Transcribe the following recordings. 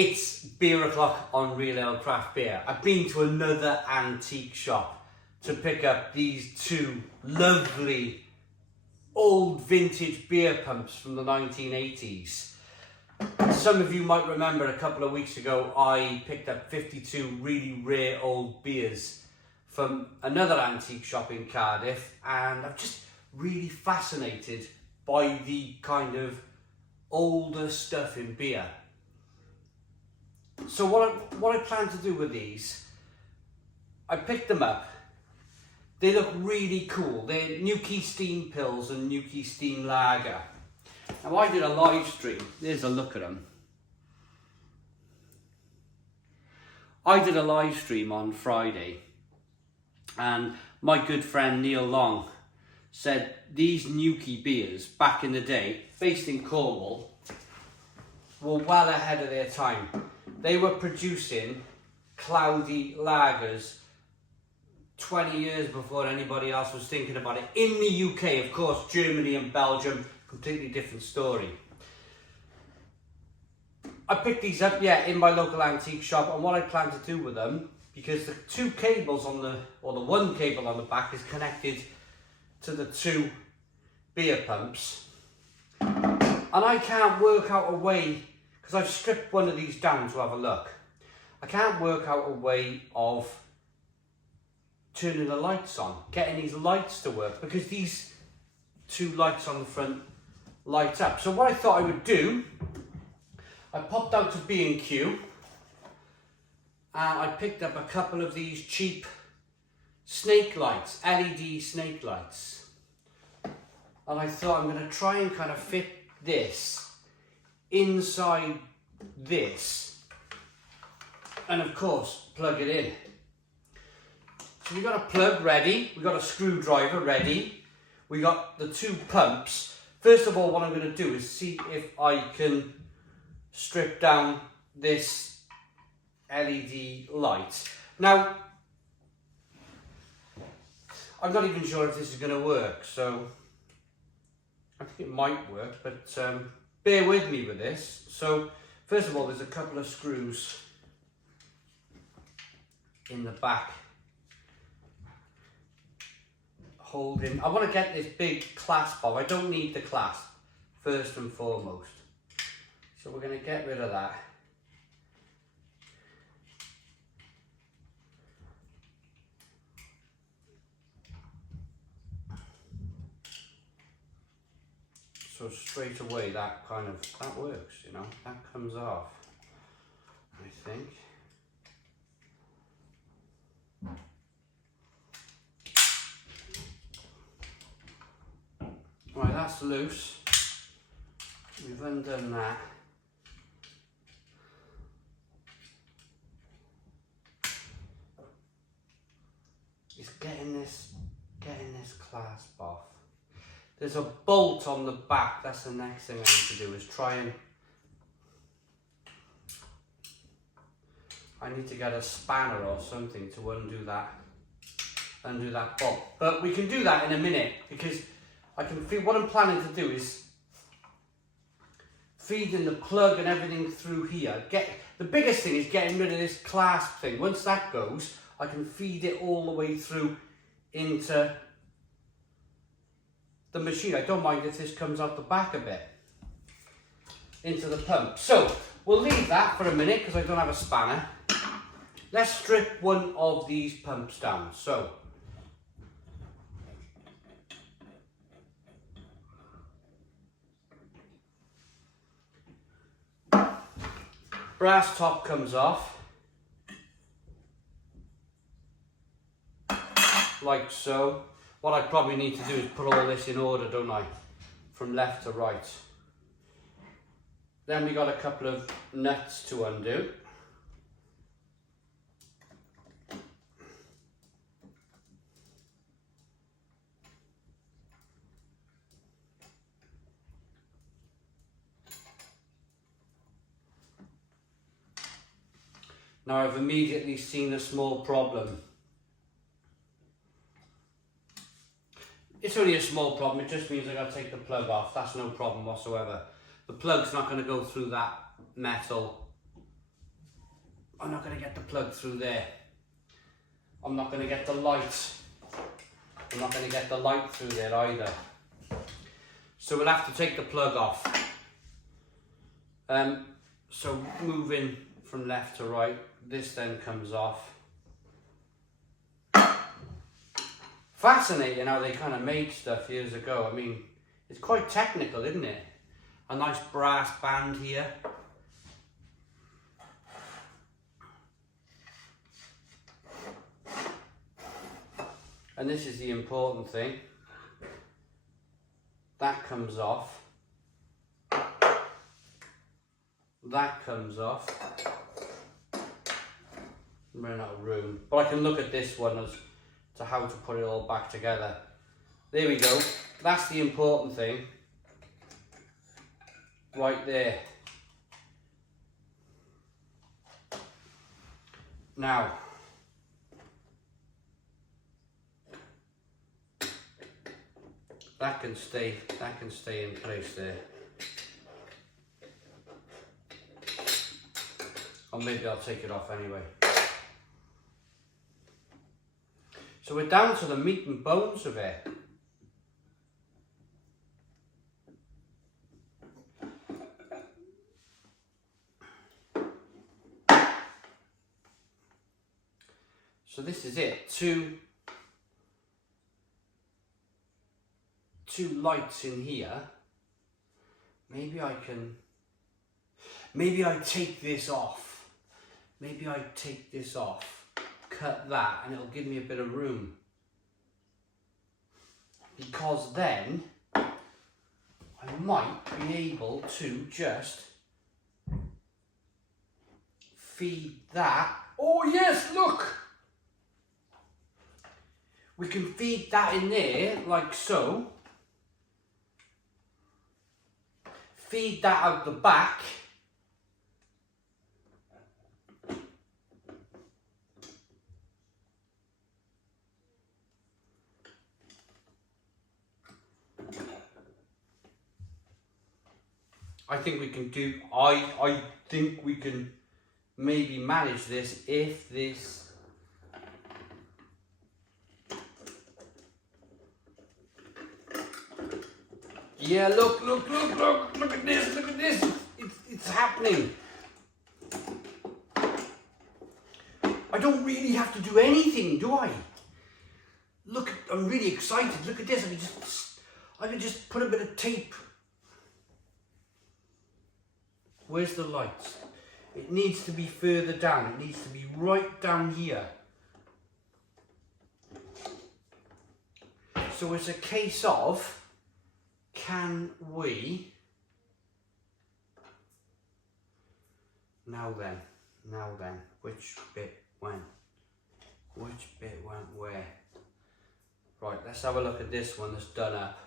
It's beer o'clock on Real Ale Craft Beer. I've been to another antique shop to pick up these two lovely old vintage beer pumps from the 1980s. Some of you might remember a couple of weeks ago I picked up 52 really rare old beers from another antique shop in Cardiff, and I'm just really fascinated by the kind of older stuff in beer. So what I plan to do with these, I picked them up. They look really cool. They're Newquay Steam Pills and Newquay Steam Lager. Now I did a live stream. There's a look at them. I did a live stream on Friday, and my good friend Neil Long said these Newquay beers back in the day, based in Cornwall, were well ahead of their time. They were producing cloudy lagers 20 years before anybody else was thinking about it. In the UK, of course, Germany and Belgium, completely different story. I picked these up, in my local antique shop, and what I plan to do with them, because the two cables on the, or the one cable on the back is connected to the two beer pumps, and I can't work out a way, because I've stripped one of these down to have a look. I can't work out a way of turning the lights on, getting these lights to work, because these two lights on the front light up. So what I thought I would do, I popped out to B&Q and I picked up a couple of these cheap snake lights, LED snake lights. And I thought I'm going to try and kind of fit this inside this, and of course plug it in. So we've got a plug ready, we've got a screwdriver ready, we got the two pumps. First of all, what I'm going to do is see if I can strip down this LED light. Now, I'm not even sure if this is going to work, so I think it might work, but bear with me with this. So first of all, there's a couple of screws in the back holding. I want to get this big clasp off. I don't need the clasp first and foremost, so we're going to get rid of that. So straight away that works, you know, that comes off, I think. Right, that's loose. We've undone that. It's getting this clasp off. There's a bolt on the back. That's the next thing I need to do, is try and... I need to get a spanner or something to undo that bolt. But we can do that in a minute, because I can feel what I'm planning to do is feeding the plug and everything through here. The biggest thing is getting rid of this clasp thing. Once that goes, I can feed it all the way through into the machine. I don't mind if this comes out the back a bit into the pump. So we'll leave that for a minute because I don't have a spanner. Let's strip one of these pumps down. So brass top comes off, like so. What I probably need to do is put all this in order, don't I? From left to right. Then we got a couple of nuts to undo. Now I've immediately seen a small problem. It's only a small problem, it just means I gotta take the plug off. That's no problem whatsoever. The plug's not gonna go through that metal I'm not going to get the plug through there. I'm not going to get the light. I'm not going to get the light through there either. So we'll have to take the plug off. So moving from left to right, this then comes off. Fascinating how they kind of made stuff years ago. I mean, it's quite technical, isn't it? A nice brass band here. And this is the important thing. That comes off. That comes off. I'm running out of room. But I can look at this one as to how to put it all back together. There we go. That's the important thing. Right there. Now, that can stay in place there. Or maybe I'll take it off anyway. So we're down to the meat and bones of it. So this is it. Two lights in here. Maybe I take this off. Maybe I take this off, cut that, and it'll give me a bit of room. Because then I might be able to just feed that. Oh yes, look! We can feed that in there, like so. Feed that out the back. I think we can do, I think we can maybe manage this if this. Yeah, look at this, it's happening. I don't really have to do anything, do I? Look, I'm really excited, look at this, I can just put a bit of tape. Where's the lights? It needs to be further down, it needs to be right down here. So it's a case of, can we, now then, which bit went where? Right, let's have a look at this one that's done up.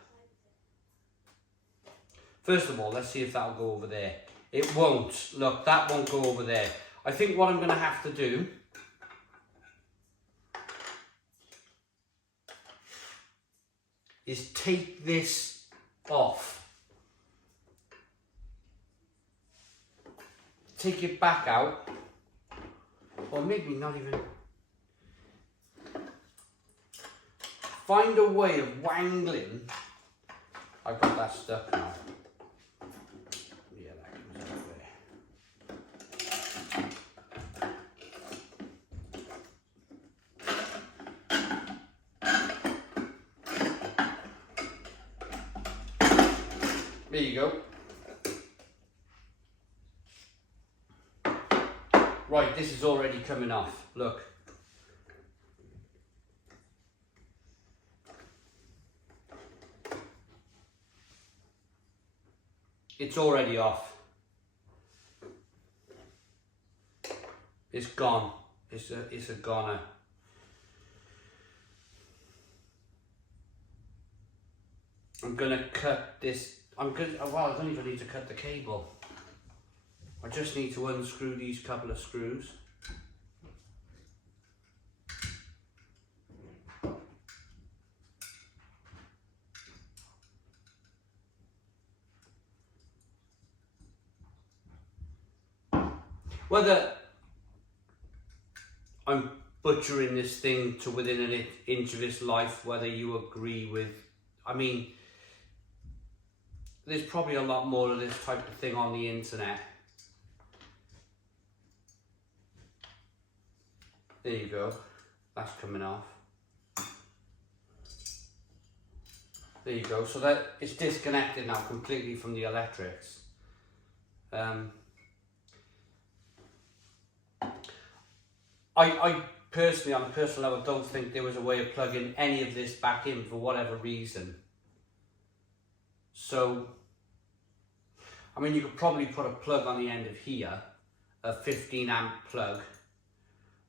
First of all, let's see if that'll go over there. It won't, look, that won't go over there. I think what I'm going to have to do is take this off. Take it back out, or maybe not even. Find a way of wangling. I've got that stuck now. Yeah, that comes out there. There you go. Right, this is already coming off. Look. It's already off. It's gone. It's a goner. I'm gonna cut this. Well, I don't even need to cut the cable. I just need to unscrew these couple of screws. Whether I'm butchering this thing to within an inch of its life, whether you agree with, I mean, there's probably a lot more of this type of thing on the internet. There you go, that's coming off. There you go, so that it's disconnected now completely from the electrics. I personally, on a personal level, don't think there was a way of plugging any of this back in for whatever reason. So, I mean, you could probably put a plug on the end of here, a 15 amp plug,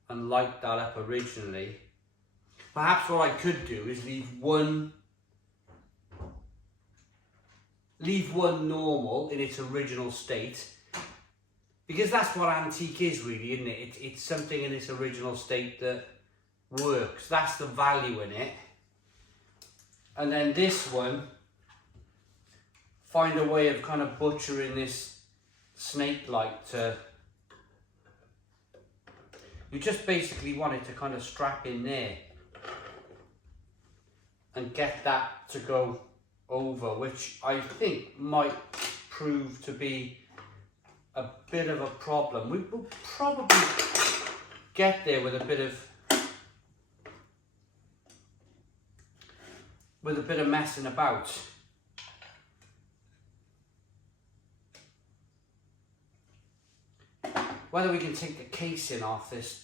and light that up originally. Perhaps what I could do is leave one normal in its original state, because that's what antique is really, isn't it? It's something in its original state that works. That's the value in it. And then this one, find a way of kind of butchering this snake light to, you just basically want it to kind of strap in there and get that to go over, which I think might prove to be a bit of a problem. We will probably get there with a bit of messing about. Whether we can take the casing off this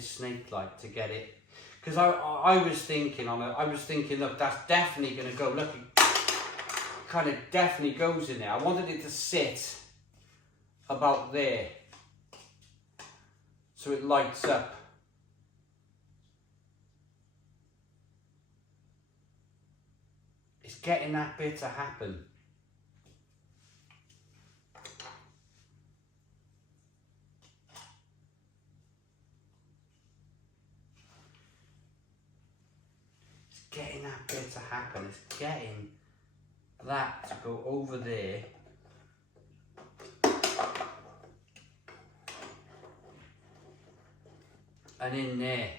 snake light to get it, because I was thinking look, that's definitely going to go. Look, it kind of definitely goes in there. I wanted it to sit about there so it lights up. It's getting that bit to happen. Getting that bit to happen. It's getting that to go over there. And in there.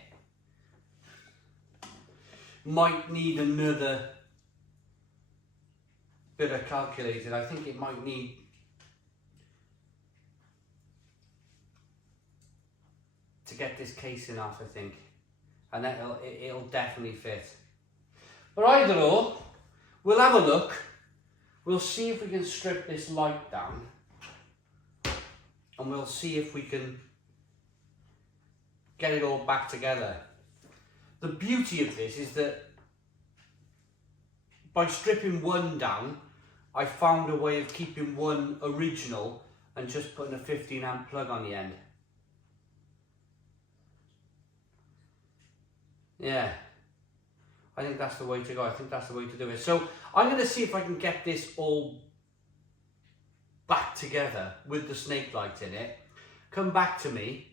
Might need another bit of calculating. I think it might need to get this casing off, I think. And it'll definitely fit. But either or, we'll have a look. We'll see if we can strip this light down. And we'll see if we can get it all back together. The beauty of this is that by stripping one down, I found a way of keeping one original and just putting a 15 amp plug on the end. Yeah, I think that's the way to go. I think that's the way to do it. So I'm going to see if I can get this all back together with the snake light in it. Come back to me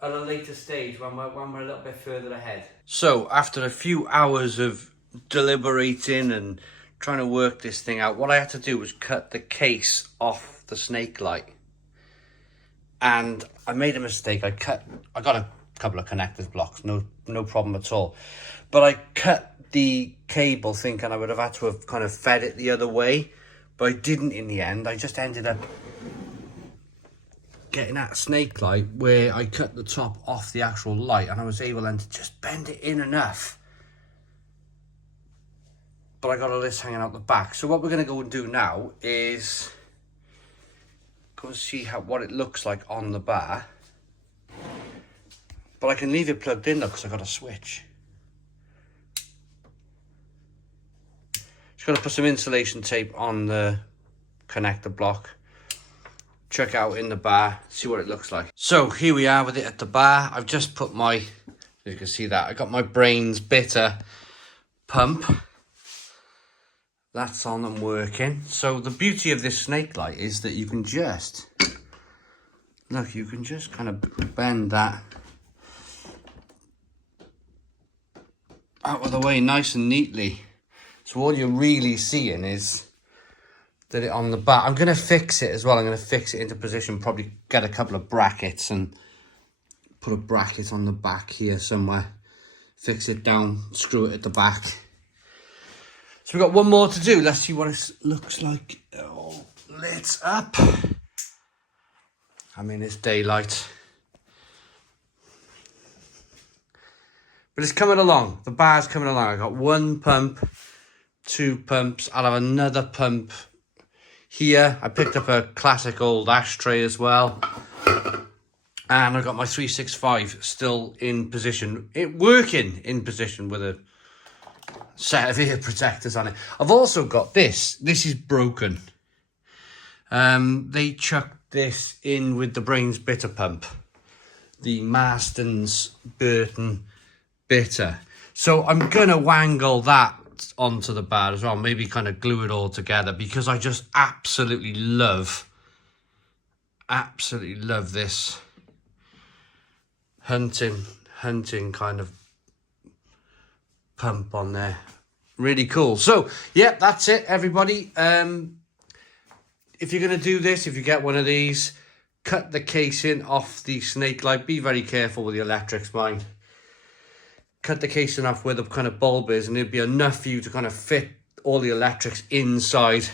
at a later stage when we're a little bit further ahead. So after a few hours of deliberating and trying to work this thing out, what I had to do was cut the case off the snake light. And I made a mistake. I got a couple of connectors blocks, no problem at all. But I cut the cable thinking I would have had to have kind of fed it the other way, but I didn't in the end. I just ended up getting that snake light where I cut the top off the actual light, and I was able then to just bend it in enough. But I got all this hanging out the back. So what we're going to go and do now is go and see what it looks like on the bar. But I can leave it plugged in though, because I've got a switch. Just got to put some insulation tape on the connector block. Check it out in the bar, see what it looks like. So here we are with it at the bar. I've just put my, you can see that, I got my Brains Bitter pump. That's on and working. So the beauty of this snake light is that you can just, look, you can just kind of bend that out of the way nice and neatly. So all you're really seeing is did it on the back. I'm going to fix it as well. I'm going to fix it into position, probably get a couple of brackets and put a bracket on the back here somewhere. Fix it down, screw it at the back. So we've got one more to do. Let's see what it looks like. Oh, lit up. I mean, it's daylight. But it's coming along. The bar's coming along. I got one pump, 2 pumps. I'll have another pump here. I picked up a classic old ashtray as well. And I've got my 365 still in position. Working in position with a set of ear protectors on it. I've also got this. This is broken. They chucked this in with the Brains bitter pump. The Marston's Burton bitter. So I'm going to wangle that onto the bar as well. Maybe kind of glue it all together because I just absolutely love this hunting kind of pump on there. Really cool. So yeah, that's it, everybody. If you're going to do this, if you get one of these, cut the casing off the snake light. Be very careful with the electrics, mind. Cut the casing off where the kind of bulb is, and it'll be enough for you to kind of fit all the electrics inside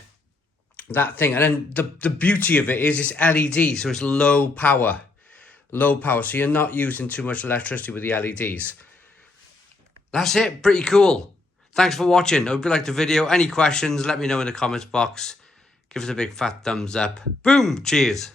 that thing. And then the beauty of it is it's LED, so it's low power, so you're not using too much electricity with the LEDs. That's it. Pretty cool. Thanks for watching. I hope you liked the video. Any questions, let me know in the comments box. Give us a big fat thumbs up. Boom. Cheers.